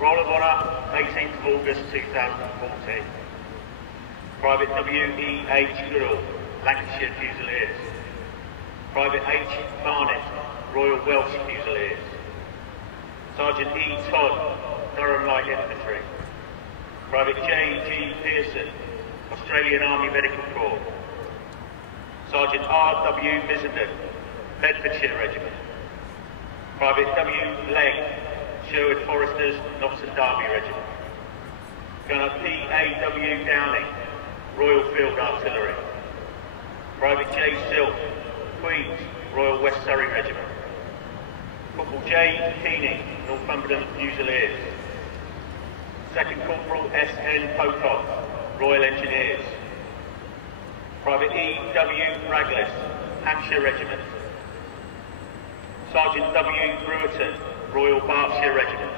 Roll of Honour, 18th of August 2014. Private W.E.H. Goodall, Lancashire Fusiliers. Private H. Barnett, Royal Welsh Fusiliers. Sergeant E. Todd, Durham Light Infantry. Private J. G. Pearson, Australian Army Medical Corps. Sergeant R. W. Bissenden, Bedfordshire Regiment. Private W. Legg, Sherwood Foresters, Notts and Derby Regiment. Gunner P. A. W. Downing, Royal Field Artillery. Private J. Silk, Queens, Royal West Surrey Regiment. Corporal J. Keening, Northumberland Fusiliers. Second Corporal S. N. Pocock, Royal Engineers. Private E. W. Raglis, Hampshire Regiment. Sergeant W. Brewerton, Royal Berkshire Regiment.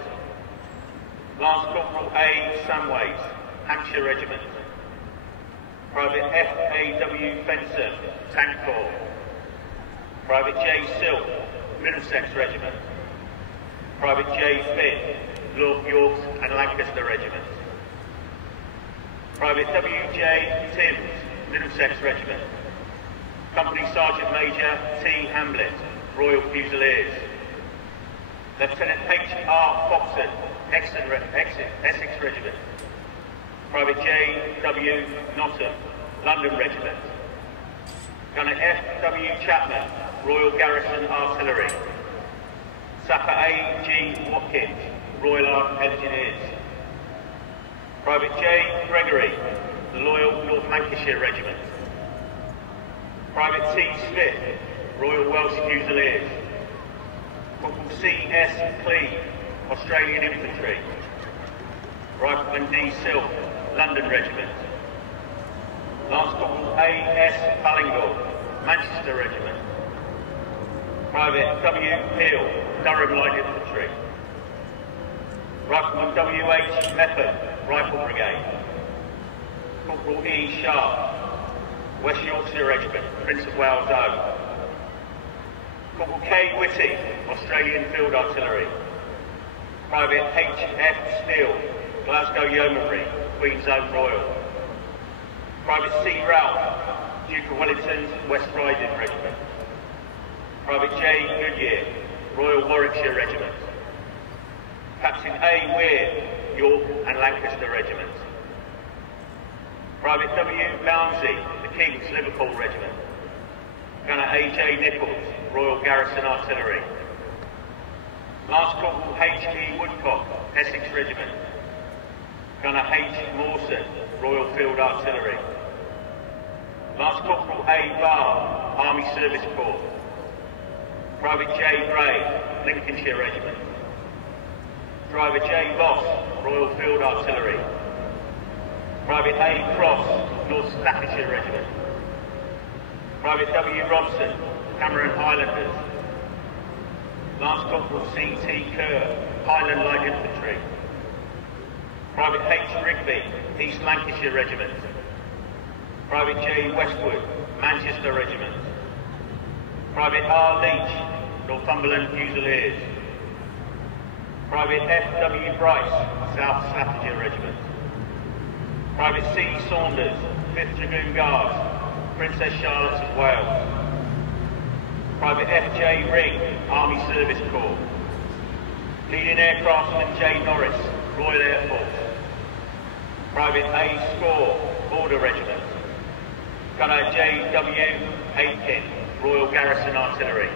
Lance Corporal A. Samways, Hampshire Regiment. Private F. A. W. Fencer, Tank Corps. Private J. Silk, Middlesex Regiment. Private J. Finn, Yorks and Lancaster Regiment. Private W. J. Timms, Middlesex Regiment. Company Sergeant Major T. Hamlet, Royal Fusiliers. Lieutenant H. R. Foxon, Essex Regiment. Private J. W. Nottam, London Regiment. Gunner F. W. Chapman, Royal Garrison Artillery. Sapper A. G. Watkins, Royal Engineers. Private J. Gregory, the Loyal North Lancashire Regiment. Private T. Smith, Royal Welsh Fusiliers. Corporal C. S. Cleve, Australian Infantry. Rifleman D. Silk, London Regiment. Lance Corporal A. S. Ballingall, Manchester Regiment. Private W. Peel, Durham Light Infantry. Rifleman W. H. Mefford, Rifle Brigade. Corporal E. Sharp, West Yorkshire Regiment, Prince of Wales Own. Corporal K. Whitty, Australian Field Artillery. Private H. F. Steele, Glasgow Yeomanry, Queen's Own Royal. Private C. Ralph, Duke of Wellington's West Riding Regiment. Private J. Goodyear, Royal Warwickshire Regiment. Captain A. Weir, York and Lancaster Regiment. Private W. Barnsley, the King's Liverpool Regiment. Gunner A. J. Nichols, Royal Garrison Artillery. Lance Corporal H. E. Woodcock, Essex Regiment. Gunner H. Mawson, Royal Field Artillery. Lance Corporal A. Barr, Army Service Corps. Private J. Gray, Lincolnshire Regiment. Driver J. Voss, Royal Field Artillery. Private A. Cross, North Staffordshire Regiment. Private W. Robson, Cameron Highlanders. Lance Corporal C. T. Kerr, Highland Light Infantry. Private H. Rigby, East Lancashire Regiment. Private J. Westwood, Manchester Regiment. Private R. Leach, Northumberland Fusiliers. Private F. W. Bryce, South Staffordshire Regiment. Private C. Saunders, 5th Dragoon Guards, Princess Charlotte of Wales. Private F. J. Ring, Army Service Corps. Leading Aircraftsman J. Norris, Royal Air Force. Private A. Score, Border Regiment. Gunner J. W. Aitken, Royal Garrison Artillery.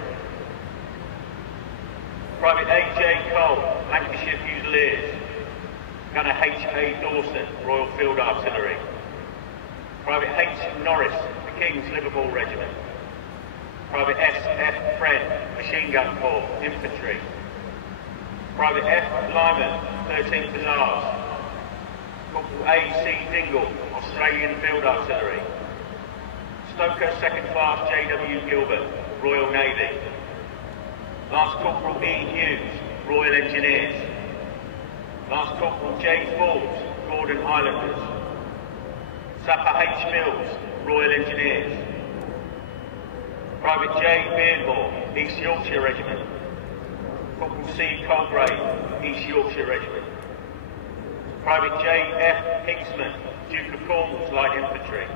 Private A. J. Cole, Lancashire Fusiliers. Gunner H. A. Dawson, Royal Field Artillery. Private H. Norris, the King's Liverpool Regiment. Private S. F. Friend, Machine Gun Corps, Infantry. Private F. Lyman, 13th Hussars. Corporal A. C. Dingle, Australian Field Artillery. Stoker 2nd Class J. W. Gilbert, Royal Navy. Lance Corporal E. Hughes, Royal Engineers. Lance Corporal J. Forbes, Gordon Highlanders. Sapper H. Mills, Royal Engineers. Private J. Beardmore, East Yorkshire Regiment. Corporal C. Colgrave, East Yorkshire Regiment. Private J. F. Hinksman, Duke of Cornwall's Light Infantry.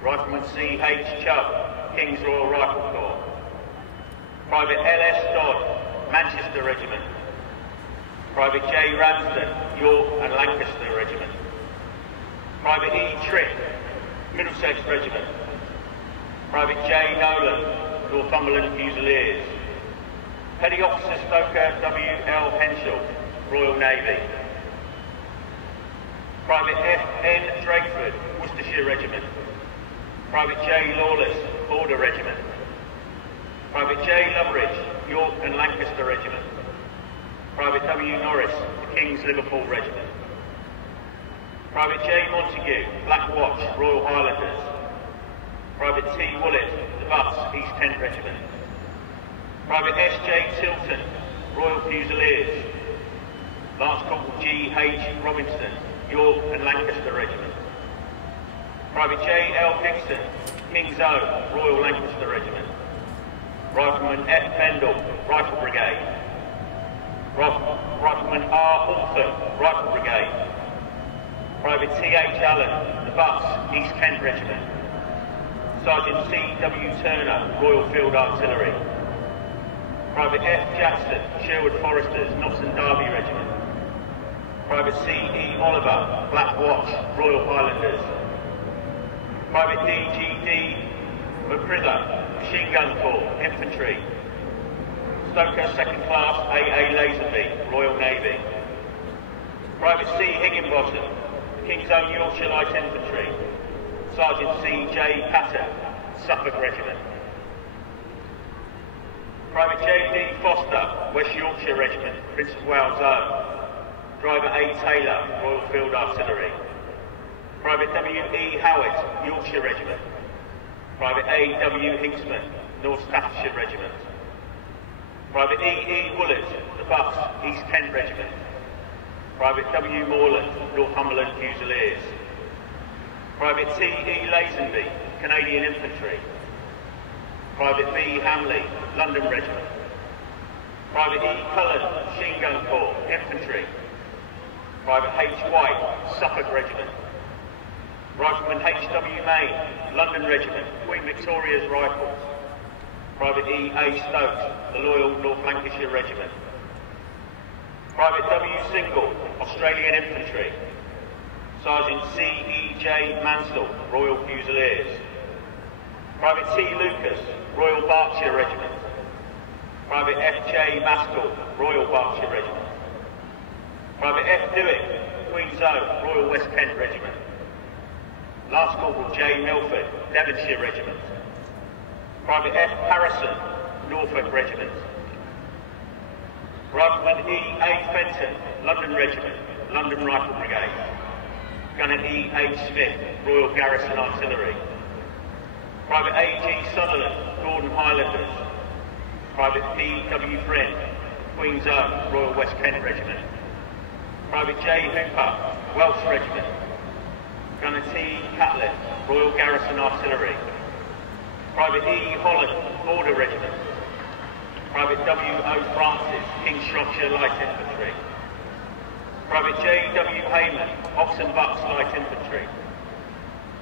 Rifleman C. H. Chubb, King's Royal Rifle Corps. Private L. S. Dodd, Manchester Regiment. Private J. Ramsden, York and Lancaster Regiment. Private E. Trick, Middlesex Regiment. Private J. Nolan, Northumberland Fusiliers. Petty Officer Stoker W. L. Henschel, Royal Navy. Private F. N. Drakeford, Worcestershire Regiment. Private J. Lawless, Border Regiment. Private J. Loveridge, York and Lancaster Regiment. Private W. Norris, the King's Liverpool Regiment. Private J. Montague, Black Watch, Royal Highlanders. Private T. Willett, the Buffs, East Kent Regiment. Private S. J. Tilton, Royal Fusiliers. Lance Corporal G. H. Robinson, York and Lancaster Regiment. Private J. L. Dixon, King's Own, Royal Lancaster Regiment. Rifleman F. Bendel, Rifle Brigade. Rifleman R. Hawthorne, Rifle Brigade. Private T. H. Allen, the Buffs, East Kent Regiment. Sergeant C. W. Turner, Royal Field Artillery. Private F. Jackson, Sherwood Foresters, Notts and Derby Regiment. Private C. E. Oliver, Black Watch, Royal Highlanders. Private D. G. D. McCrither, Machine Gun Corps, Infantry. Stoker 2nd Class A.A. Lazenby, Royal Navy. Private C. Higginbottom, King's Own Yorkshire Light Infantry. Sergeant C. J. Patter, Suffolk Regiment. Private J. D. Foster, West Yorkshire Regiment, Prince of Wales Own. Driver A. Taylor, Royal Field Artillery. Private W. E. Howitt, Yorkshire Regiment. Private A. W. Hinksman, North Staffordshire Regiment. Private E. E. Woolett, the Buffs, East Kent Regiment. Private W. Morland, Northumberland Fusiliers. Private T. E. Lazenby, Canadian Infantry. Private B. Hamley, London Regiment. Private E. Cullen, Machine Gun Corps, Infantry. Private H. White, Suffolk Regiment. Rifleman H. W. Main, London Regiment, Queen Victoria's Rifles. Private E. A. Stokes, the Loyal North Lancashire Regiment. Private W. Single, Australian Infantry. Sergeant C. E. J. Mansell, Royal Fusiliers. Private T. Lucas, Royal Berkshire Regiment. Private F. J. Maskell, Royal Berkshire Regiment. Private F. Dewick, Queen's Own, Royal West Kent Regiment. Lance Corporal J. Milford, Devonshire Regiment. Private F. Harrison, Norfolk Regiment. Rifleman E. A. Fenton, London Regiment, London Rifle Brigade. Gunner E. H. Smith, Royal Garrison Artillery. Private A. G. Sutherland, Gordon Highlanders. Private P. W. Friend, Queen's Own, Royal West Kent Regiment. Private J. Hooper, Welsh Regiment. Gunner T. Catlett, Royal Garrison Artillery. Private E. Holland, Border Regiment. Private W. O. Francis, King's Shropshire Light Infantry. Private J. W. Hayman, Oxon Bucks Light Infantry.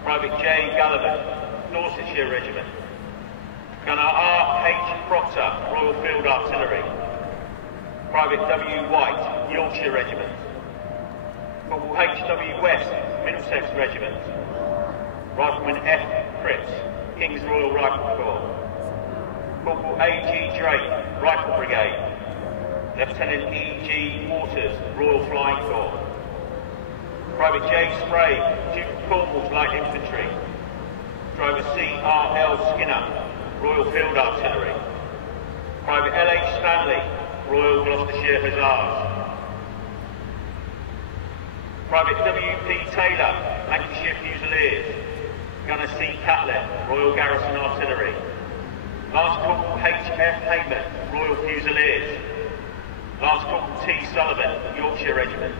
Private J. Gallagher, Dorsetshire Regiment. Gunner R. H. Proctor, Royal Field Artillery. Private W. White, Yorkshire Regiment. Corporal H. W. West, Middlesex Regiment. Rifleman F. Cripps, King's Royal Rifle Corps. Corporal A. G. Drake, Rifle Brigade. Lieutenant E. G. Waters, Royal Flying Corps. Private J. Sprague, Duke of Cornwall's Light Infantry. Driver C. R. L. Skinner, Royal Field Artillery. Private L. H. Stanley, Royal Gloucestershire Hussars. Private W. P. Taylor, Lancashire Fusiliers. Gunner C. Catlett, Royal Garrison Artillery. Lance Corporal H. F. Hayman, Royal Fusiliers. Lance Corporal T. Sullivan, Yorkshire Regiment.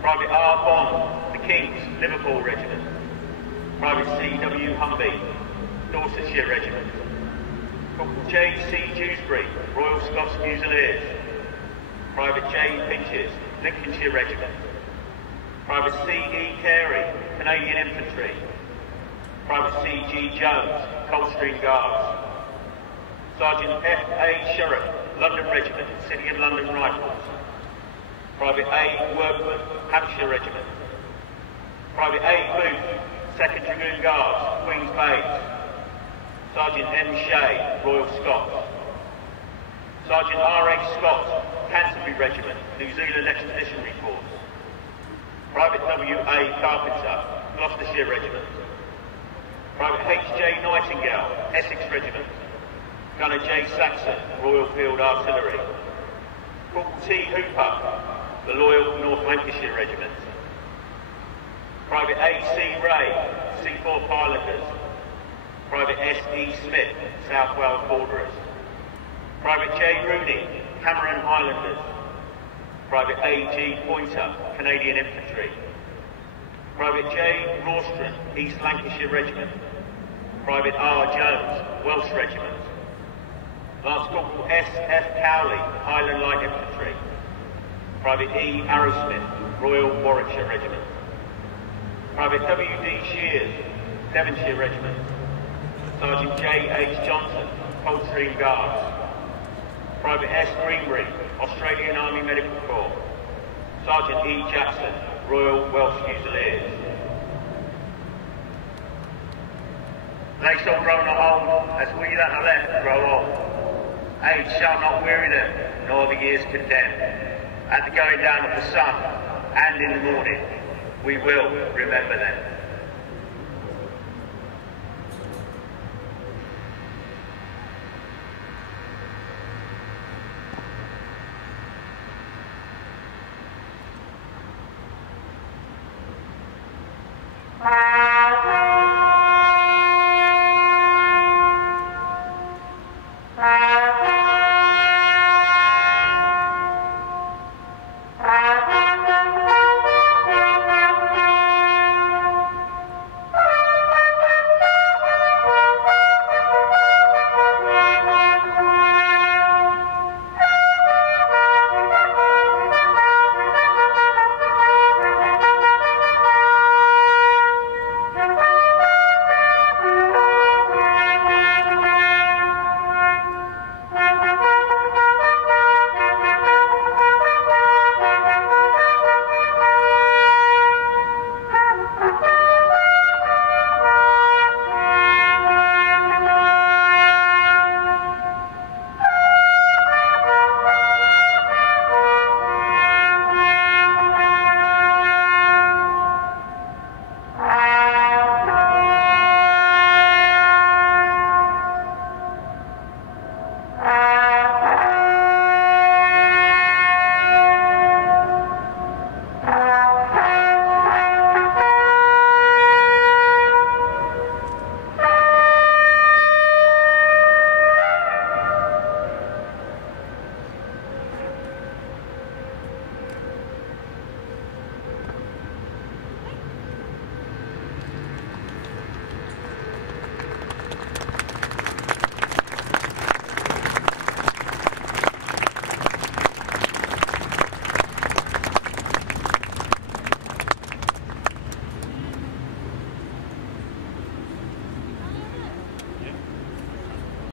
Private R. Bond, the King's Liverpool Regiment. Private C. W. Humby, Dorsetshire Regiment. Corporal J. C. Dewsbury, Royal Scots Fusiliers. Private J. Pinches, Lincolnshire Regiment. Private C.E. Carey, Canadian Infantry. Private C.G. Jones, Coldstream Guards. Sergeant F.A. Sherriff, London Regiment, City of London Rifles. Private A. Workman, Hampshire Regiment. Private A. Booth, 2nd Dragoon Guards, Queen's Bays. Sergeant M. Shea, Royal Scots. Sergeant R.H. Scott, Canterbury Regiment, New Zealand Expeditionary Force. Private W.A. Carpenter, Gloucestershire Regiment. Private H.J. Nightingale, Essex Regiment. Gunner J. Saxon, Royal Field Artillery. Corporal T. Hooper, the Loyal North Lancashire Regiment. Private A.C. Ray, C4 Pilotlers. Private S.E. Smith, South Wales Borderers. Private J. Rooney, Cameron Highlanders. Private A.G. Pointer, Canadian Infantry. Private J. Rawstrom, East Lancashire Regiment. Private R. Jones, Welsh Regiment. Lance Corporal S.F. Cowley, Highland Light Infantry. Private E. Arrowsmith, Royal Warwickshire Regiment. Private W.D. Shears, Devonshire Regiment. Sergeant J.H. Johnson, Coldstream Guards. Private S. Greenbury, Australian Army Medical Corps. Sergeant E. Jackson, Royal Welsh Fusiliers. They shall grow not old, as we that are left grow old. Age shall not weary them, nor the years condemn. At the going down of the sun, and in the morning, we will remember them.